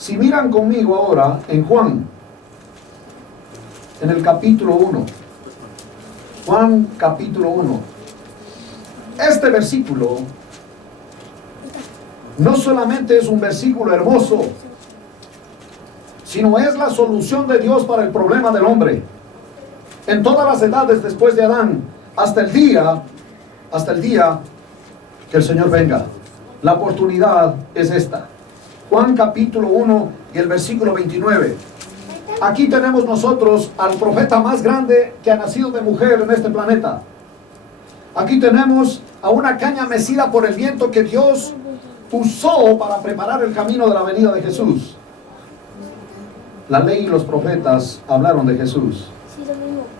Si miran conmigo ahora en Juan, en el capítulo 1, Juan capítulo 1, este versículo no solamente es un versículo hermoso, sino es la solución de Dios para el problema del hombre en todas las edades después de Adán, hasta el día que el Señor venga. La oportunidad es esta. Juan capítulo 1 y el versículo 29. Aquí tenemos nosotros al profeta más grande que ha nacido de mujer en este planeta. Aquí tenemos a una caña mecida por el viento que Dios usó para preparar el camino de la venida de Jesús. La ley y los profetas hablaron de Jesús.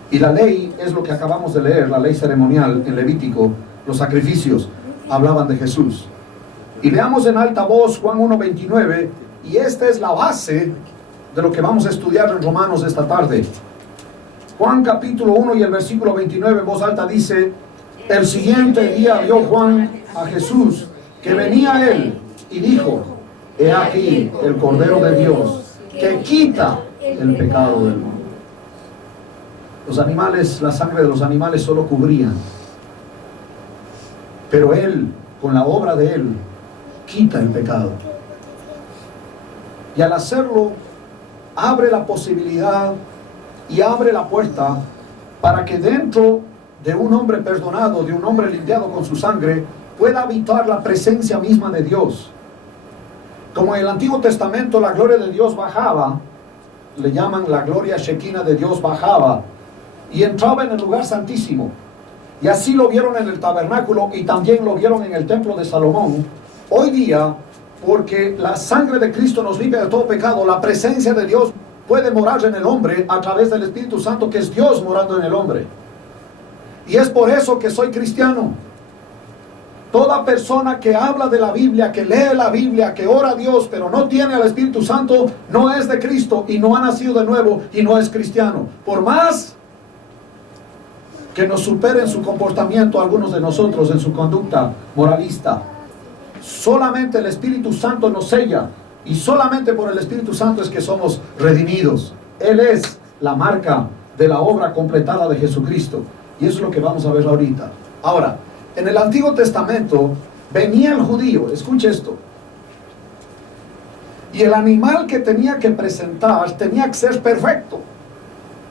Y la ley es lo que acabamos de leer, la ley ceremonial en Levítico, los sacrificios hablaban de Jesús. Y leamos en alta voz Juan 1:29, y esta es la base de lo que vamos a estudiar en Romanos esta tarde. Juan capítulo 1 y el versículo 29 en voz alta dice: el siguiente día vio Juan a Jesús que venía a él y dijo: he aquí el Cordero de Dios que quita el pecado del mundo. Los animales, la sangre de los animales solo cubrían, pero él, con la obra de él, quita el pecado. Y al hacerlo, abre la posibilidad y abre la puerta para que dentro de un hombre perdonado, de un hombre limpiado con su sangre, pueda habitar la presencia misma de Dios. Como en el Antiguo Testamento la gloria de Dios bajaba, le llaman la gloria Shekinah de Dios bajaba, y entraba en el lugar santísimo. Y así lo vieron en el tabernáculo y también lo vieron en el templo de Salomón. Hoy día, porque la sangre de Cristo nos limpia de todo pecado, la presencia de Dios puede morar en el hombre a través del Espíritu Santo, que es Dios morando en el hombre. Y es por eso que soy cristiano. Toda persona que habla de la Biblia, que lee la Biblia, que ora a Dios, pero no tiene al Espíritu Santo, no es de Cristo y no ha nacido de nuevo y no es cristiano. Por más que nos superen su comportamiento algunos de nosotros en su conducta moralista, solamente el Espíritu Santo nos sella, y solamente por el Espíritu Santo es que somos redimidos. Él es la marca de la obra completada de Jesucristo, y eso es lo que vamos a ver ahorita. Ahora, en el Antiguo Testamento venía el judío, escuche esto, y el animal que tenía que presentar tenía que ser perfecto,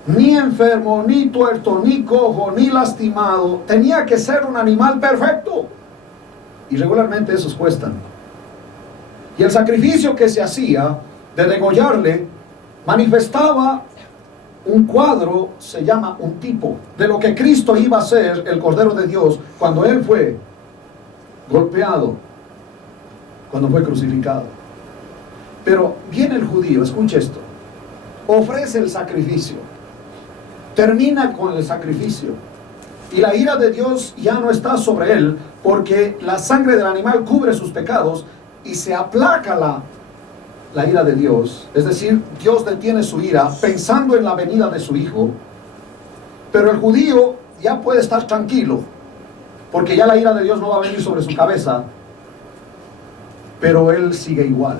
ni enfermo, ni tuerto, ni cojo, ni lastimado. Tenía que ser un animal perfecto, y regularmente esos cuestan. Y el sacrificio que se hacía de degollarle manifestaba un cuadro, se llama un tipo, de lo que Cristo iba a ser, el Cordero de Dios, cuando Él fue golpeado, cuando fue crucificado. Pero viene el judío, escuche esto, ofrece el sacrificio, termina con el sacrificio, y la ira de Dios ya no está sobre él, porque la sangre del animal cubre sus pecados, y se aplaca la ira de Dios. Es decir, Dios detiene su ira pensando en la venida de su Hijo. Pero el judío ya puede estar tranquilo, porque ya la ira de Dios no va a venir sobre su cabeza, pero él sigue igual.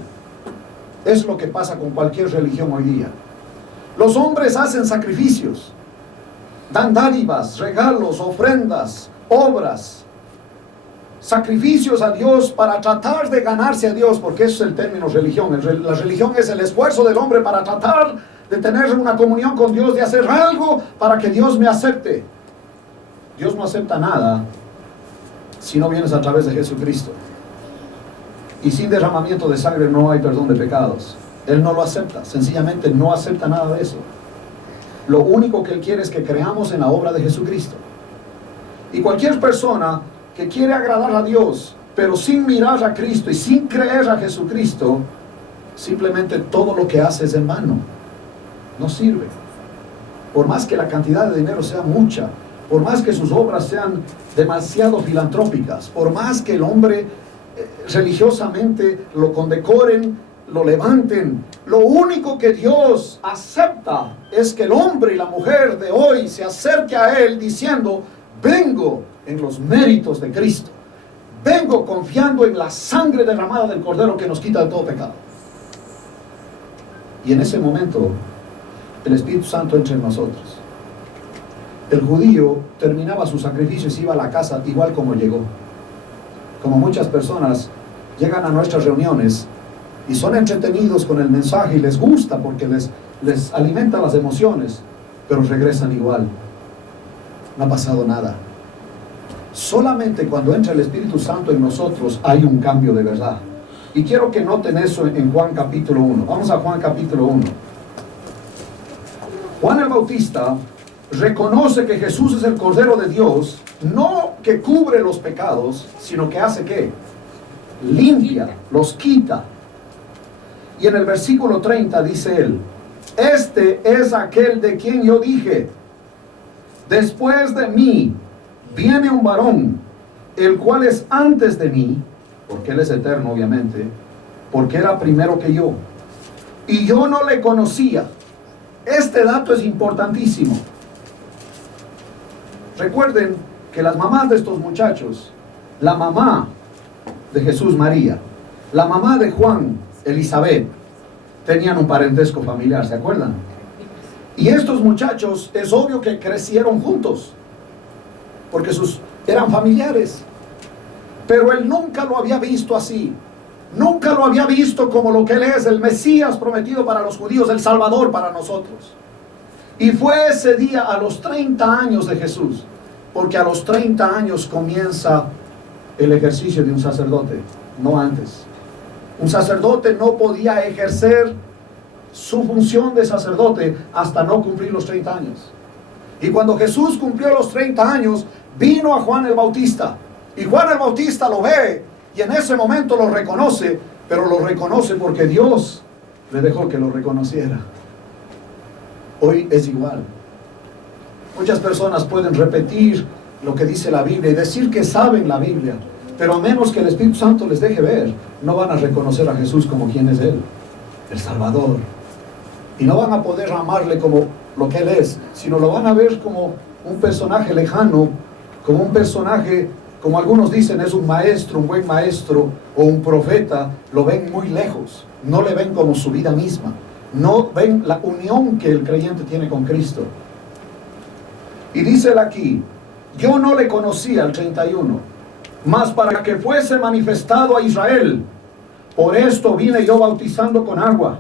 Es lo que pasa con cualquier religión hoy día. Los hombres hacen sacrificios, dan dádivas, regalos, ofrendas, obras, sacrificios a Dios para tratar de ganarse a Dios, porque eso es el término religión. La religión es el esfuerzo del hombre para tratar de tener una comunión con Dios, de hacer algo para que Dios me acepte. Dios no acepta nada si no vienes a través de Jesucristo. Y sin derramamiento de sangre no hay perdón de pecados. Él no lo acepta, sencillamente no acepta nada de eso. Lo único que Él quiere es que creamos en la obra de Jesucristo. Y cualquier persona que quiere agradar a Dios, pero sin mirar a Cristo y sin creer a Jesucristo, simplemente todo lo que hace es en vano, no sirve. Por más que la cantidad de dinero sea mucha, por más que sus obras sean demasiado filantrópicas, por más que el hombre religiosamente lo condecoren, lo levanten, lo único que Dios acepta es que el hombre y la mujer de hoy se acerque a Él diciendo: vengo en los méritos de Cristo, vengo confiando en la sangre derramada del Cordero que nos quita de todo pecado. Y en ese momento, el Espíritu Santo entra en nosotros. El judío terminaba su sacrificio y se iba a la casa igual como llegó. Como muchas personas llegan a nuestras reuniones y son entretenidos con el mensaje y les gusta porque les alimenta las emociones, pero regresan igual. No ha pasado nada. Solamente cuando entra el Espíritu Santo en nosotros hay un cambio de verdad. Y quiero que noten eso en Juan capítulo 1. Vamos a Juan capítulo 1. Juan el Bautista reconoce que Jesús es el Cordero de Dios, no que cubre los pecados, sino que hace ¿qué? Limpia, los quita. Y en el versículo 30 dice él: este es aquel de quien yo dije, después de mí viene un varón, el cual es antes de mí, porque él es eterno obviamente, porque era primero que yo, y yo no le conocía. Este dato es importantísimo. Recuerden que las mamás de estos muchachos, la mamá de Jesús, María, la mamá de Juan, Elizabeth, tenían un parentesco familiar, ¿se acuerdan? Y estos muchachos es obvio que crecieron juntos, porque eran familiares. Pero él nunca lo había visto así. Nunca lo había visto como lo que él es, el Mesías prometido para los judíos, el Salvador para nosotros. Y fue ese día a los 30 años de Jesús, porque a los 30 años comienza el ejercicio de un sacerdote, no antes. Un sacerdote no podía ejercer su función de sacerdote hasta no cumplir los 30 años. Y cuando Jesús cumplió los 30 años, vino a Juan el Bautista. Y Juan el Bautista lo ve y en ese momento lo reconoce, pero lo reconoce porque Dios le dejó que lo reconociera. Hoy es igual. Muchas personas pueden repetir lo que dice la Biblia y decir que saben la Biblia, pero a menos que el Espíritu Santo les deje ver, no van a reconocer a Jesús como quien es Él, el Salvador. Y no van a poder amarle como lo que Él es, sino lo van a ver como un personaje lejano, como un personaje, como algunos dicen, es un maestro, un buen maestro o un profeta. Lo ven muy lejos, no le ven como su vida misma, no ven la unión que el creyente tiene con Cristo. Y dice él aquí: yo no le conocía, el 31, mas para que fuese manifestado a Israel, por esto vine yo bautizando con agua.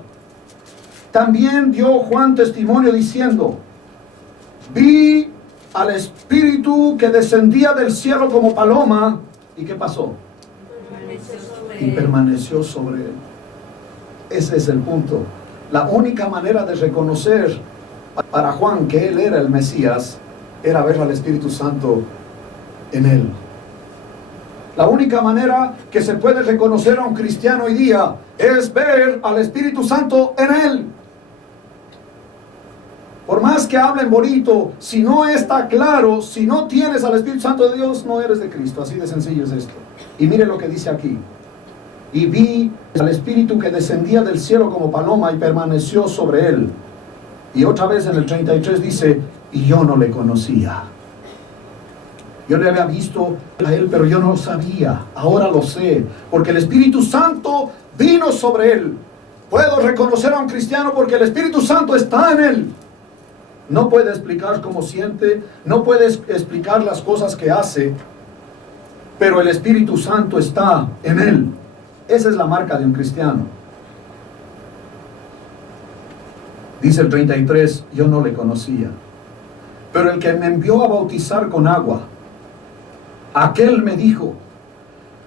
También dio Juan testimonio diciendo: vi al Espíritu que descendía del cielo como paloma. ¿Y qué pasó? Permaneció sobre él. Ese es el punto. La única manera de reconocer para Juan que él era el Mesías era ver al Espíritu Santo en él. La única manera que se puede reconocer a un cristiano hoy día es ver al Espíritu Santo en él. Por más que hablen bonito, si no está claro, si no tienes al Espíritu Santo de Dios, no eres de Cristo. Así de sencillo es esto. Y mire lo que dice aquí: y vi al Espíritu que descendía del cielo como paloma y permaneció sobre él. Y otra vez en el 33 dice: y yo no le conocía. Yo le había visto a él, pero yo no lo sabía. Ahora lo sé, porque el Espíritu Santo vino sobre él. Puedo reconocer a un cristiano porque el Espíritu Santo está en él. No puede explicar cómo siente, no puede explicar las cosas que hace, pero el Espíritu Santo está en él. Esa es la marca de un cristiano. Dice el 33, yo no le conocía, pero el que me envió a bautizar con agua, aquel me dijo: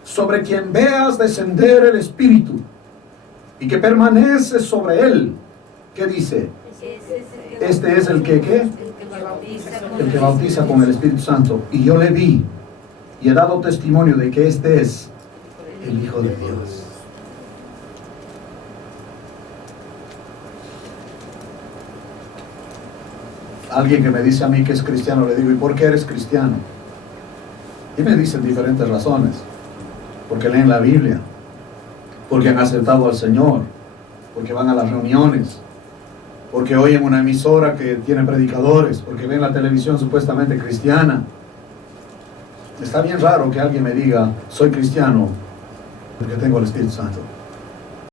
sobre quien veas descender el Espíritu y que permanece sobre él. ¿Qué dice? Este es el que, ¿qué? El que bautiza con el Espíritu Santo. Y yo le vi y he dado testimonio de que este es el Hijo de Dios. Alguien que me dice a mí que es cristiano, le digo: ¿y por qué eres cristiano? Y me dicen diferentes razones. Porque leen la Biblia, porque han aceptado al Señor, porque van a las reuniones, porque oyen una emisora que tiene predicadores, porque ven la televisión supuestamente cristiana. Está bien raro que alguien me diga: soy cristiano porque tengo el Espíritu Santo.